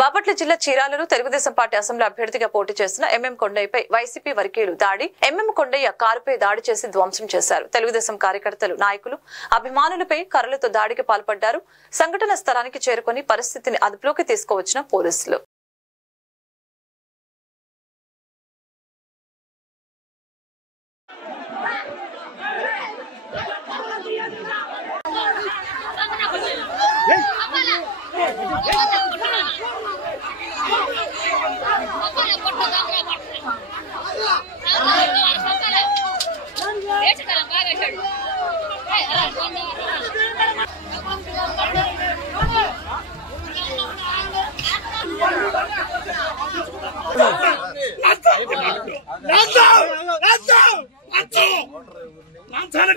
బాపట్ల జిల్లా చీరాలలో Telugu Desam party assembly అభ్యర్థిగా పోటీ చేస్తున్న ఎంఎం కొండయ్యపై వైసీపీ వర్గీయులు దాడి. ఎంఎం కొండయ్య కారుపై దాడి చేసి ధ్వంసం చేశారు. తెలుగుదేశం కార్యకర్తలు, నాయకులు, అభిమానులపై కర్రలతో దాడికి పాల్పడ్డారు. సంఘటన స్థలానికి చేరుకుని పరిస్థితిని అదుపులోకి తీసుకువచ్చిన పోలీసులు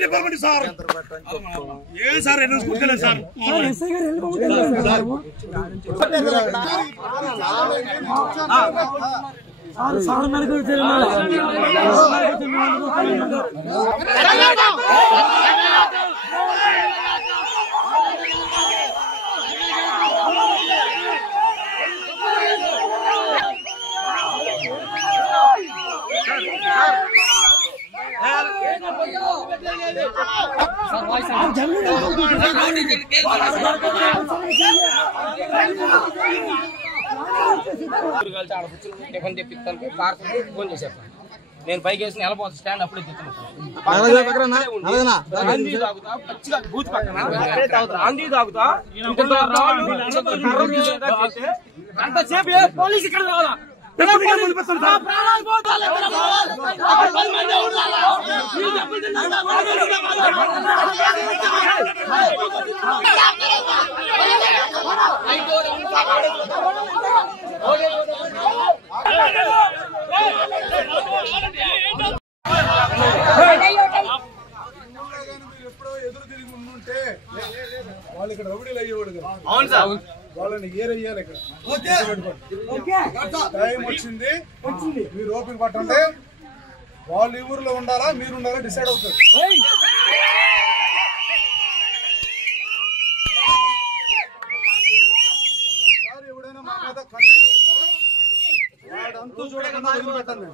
డిపార్ట్మెంట్ సార్ ఏ సార్ ఎన్నుకుంటలేదు సార్ టిఫిన్ తెప్పిస్తాను ఫోన్ చేశారు. నేను పైకి వేసి వెళ్ళిపోతాను. స్టాండ్ అప్పుడే గాంధీ తాగుతా పచ్చిగా బూత్ పక్కన గాంధీ తాగుతా అంతసేపు పోలీసు ఇక్కడ రావాలా? ఎదురు తిరిగి ఉండుంటే వాళ్ళు ఇక్కడ రౌడీలు అయ్యేవాడు కదా. అవును సార్, వాళ్ళని ఏరయ్యాలి. ఇక్కడ టైం వచ్చింది, మీరు ఓపిక పట్టండి. వాళ్ళు ఈ ఊర్లో ఉండాలా మీరు ఉండాలా డిసైడ్ అవుతారు. ఎవడైనా మా మీద వాడంతూ చూడకుండా వదిలిపెట్టండి.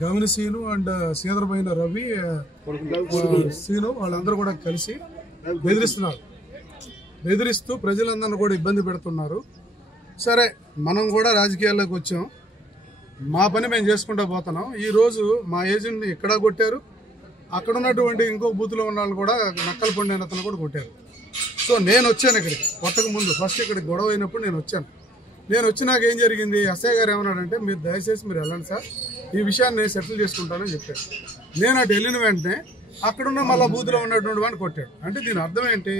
గమనిసీను అండ్ సీదరమైన రవి సీను వాళ్ళందరూ కూడా కలిసి బెదిరిస్తున్నారు. బెదిరిస్తూ ప్రజలందరినీ కూడా ఇబ్బంది పెడుతున్నారు. సరే, మనం కూడా రాజకీయాల్లోకి వచ్చాం. మా పని మేము చేసుకుంటూ పోతున్నాం. ఈరోజు మా ఏజెంట్ని ఇక్కడ కొట్టారు. అక్కడ ఉన్నటువంటి ఇంకో బూత్లో ఉన్న వాళ్ళు కూడా నక్కల పండిన అతను కూడా కొట్టారు. సో నేను వచ్చాను ఇక్కడికి. కొట్టక ముందు ఫస్ట్ ఇక్కడ గొడవ అయినప్పుడు నేను వచ్చాను. నేను వచ్చినాక ఏం జరిగింది, ఎస్ఐ గారు ఏమన్నాడంటే, మీరు దయచేసి మీరు వెళ్ళండి సార్, ఈ విషయాన్ని నేను సెటిల్ చేసుకుంటానని చెప్పాడు. నేను అటు వెళ్ళిన వెంటనే అక్కడున్న మళ్ళీ బూత్లో ఉన్నటువంటి వాడిని కొట్టాడు. అంటే దీని అర్థం ఏంటి,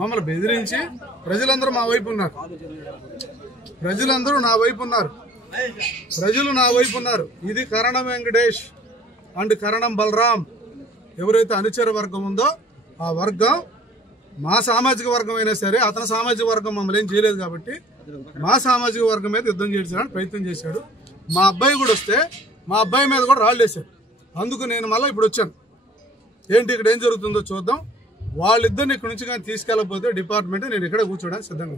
మమ్మల్ని బెదిరించి ప్రజలందరూ మా వైపు ఉన్నారు. ప్రజలందరూ నా వైపు ఉన్నారు. ప్రజలు నా వైపు ఉన్నారు. ఇది కరణం వెంకటేష్ అండ్ కరణం బలరాం ఎవరైతే అనుచర వర్గం ఉందో ఆ వర్గం మా సామాజిక వర్గం అయినా సరే, అతని సామాజిక వర్గం మమ్మల్ని ఏం చేయలేదు కాబట్టి మా సామాజిక వర్గం మీద యుద్ధం చేయడానికి ప్రయత్నం చేశాడు. మా అబ్బాయి కూడా వస్తే మా అబ్బాయి మీద కూడా రాళ్ళు వేశాడు. అందుకు నేను మళ్ళీ ఇప్పుడు వచ్చాను. ఏంటి ఇక్కడ ఏం జరుగుతుందో చూద్దాం. వాళ్ళిద్దరిని ఇక్కడ నుంచి కానీ తీసుకెళ్ళకపోతే డిపార్ట్మెంట్ నేను ఇక్కడే కూర్చోడానికి సిద్ధంగా.